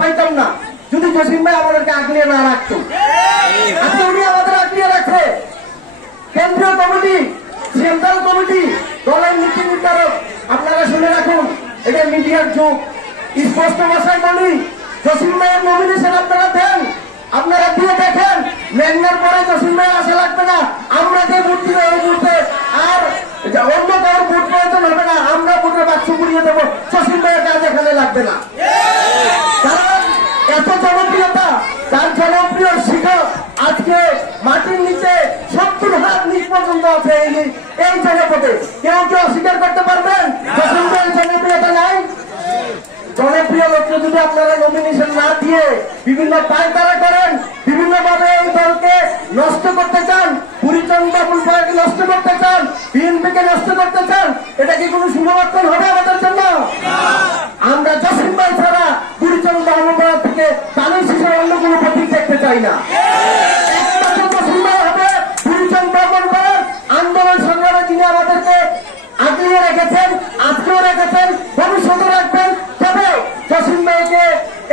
পাইতাম না যদি জসিম ভাই আমাদেরকে আগলিয়ে না রাখতো। আজকে উনি আমাদের আগলিয়ে রাখে। কেন্দ্রীয় কমিটি, সেন্ট্রাল কমিটি, দলের নীতি নির্ধারক, আপনারা শুনে রাখুন, এটা মিডিয়ার যুগ। স্পষ্ট ভাষায় বলি, জসিম ভাইয়ের নমিনেশন আপনারা দেন, আপনারা দিয়ে দেখেন, মেঘনার পরে জসিম ভাই আসা লাগবে না। আমরা যে ভোট দিব ওই ভোটে আর অন্য কারোর ভোট প্রয়োজন হবে না। আমরা ভোটের বাক্স পুড়িয়ে দেবো, জসিম ভাইয়ের কাজ এখানে লাগবে না। কারণ এত জনপ্রিয়তা, তার জনপ্রিয় শিখর আজকে মাটির নিচে 70 হাত নিচ পর্যন্ত আছে এই জনপদে। কেউ কেউ অস্বীকার করতে পারবেন জসিম ভাইয়ের জনপ্রিয়তা নাই? জনপ্রিয় লোককে যদি আপনারা নমিনেশন না দিয়ে বিভিন্ন পায়তারা করেন, বিভিন্ন ভাবে এই দলকে নষ্ট করতে চান, বুড়িচন্দ বাবুল ভাইকে নষ্ট করতে চান, বিএনপিকে নষ্ট করতে চান, এটা কি কোনো শুভলক্ষণ হবে আমাদের জন্য? আমরা জসিম ভাই ছাড়া বুড়িচন্দ বাবুল ভাই থেকে তাদের শিশুর অন্য কোনো প্রতীক দেখতে চাই না। একমাত্র জসিম ভাই হবে বুড়িচন্দ বাবুল ভাই আন্দোলন সংগ্রামে যিনি আমাদেরকে আগলিয়ে রেখেছেন, আজকেও রেখেছেন, ভবিষ্যতে রাখবেন। তবে জসিম ভাইকে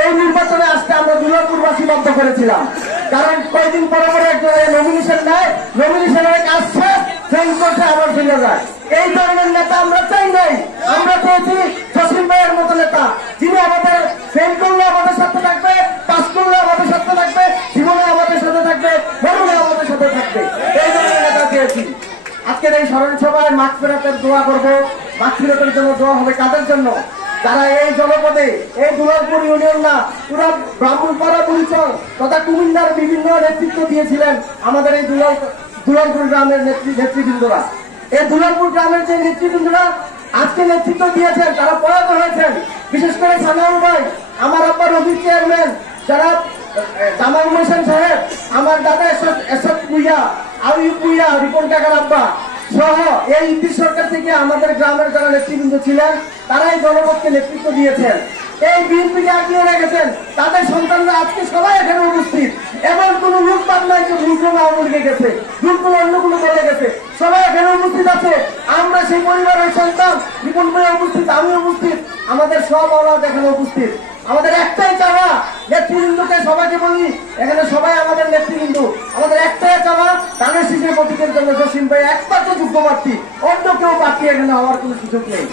এই নির্বাচনে আসতে আমরা দুর্গাপুরবাসী বাধ্য করেছিলাম। কারণ কয়েকদিন পরে পরে নমিনেশন নেয়, নমিনেশনের কাজ শেষ, ফেল করছে, আবার ফিরে যায়। এই ধরনের নেতা আমরা চাই নাই। আমরা চেয়েছি জসিম ভাইয়ের মতো নেতা, যিনি আমাদের ফেল করলে আমাদের সাথে থাকবে, পাস করলে আমাদের সাথে থাকবে, জীবনে আমাদের সাথে থাকবে, মরণে আমাদের সাথে থাকবে। এই ধরনের নেতা চেয়েছি। আজকের এই স্মরণ সভায় মাগফিরাতের দোয়া করবো। মাগফিরাতের জন্য দোয়া হবে কাদের জন্য? যারা এই জনপদে, এই দুলালপুর ইউনিয়ন না, পুরা ব্রাহ্মণপাড়া পরিচয় তথা কুমিল্লার বিভিন্ন নেতৃত্ব দিয়েছিলেন আমাদের এই দুলালপুর গ্রামের নেতৃবৃন্দরা। এই দুলালপুর গ্রামের যে নেতৃবৃন্দরা আজকে নেতৃত্ব দিয়েছেন, তারা প্রয়াত হয়েছেন। বিশেষ করে সানাউল ভাই, আমার আব্বা রফিক চেয়ারম্যান, যারা জামাল হোসেন সাহেব, আমার দাদা এসব পুইয়া, আউইব পুইয়া, রিপন কাকার আব্বা সহ এই ইংলিশ সরকার থেকে আমাদের গ্রামের যারা নেতৃবৃন্দ ছিলেন, তারাই জনপদকে নেতৃত্ব দিয়েছেন। এই বিএনপিকে আগিয়ে রেখেছেন। তাদের সন্তানরা আজকে সবাই এখানে উপস্থিত। এমন কোন লুটপাট নাই যে লুটগুলো আওয়ামী গেছে, লুটগুলো অন্য কোনো দলে গেছে, সবাই এখানে উপস্থিত আছে। আমরা সেই পরিবারের সন্তান, রিপন ভাই উপস্থিত, আমি উপস্থিত, আমাদের সব আওলাদ এখানে উপস্থিত। আমাদের একটাই চাওয়া, নেতৃবৃন্দকে সবাইকে বলি, এখানে সবাই আমাদের নেতৃবৃন্দ, আমাদের একটাই চাওয়া, ধানের শীষের প্রতীকের জন্য জসিম ভাই একমাত্র যোগ্য প্রার্থী, অন্য কেউ বাকি এখানে হওয়ার কোনো সুযোগ নেই।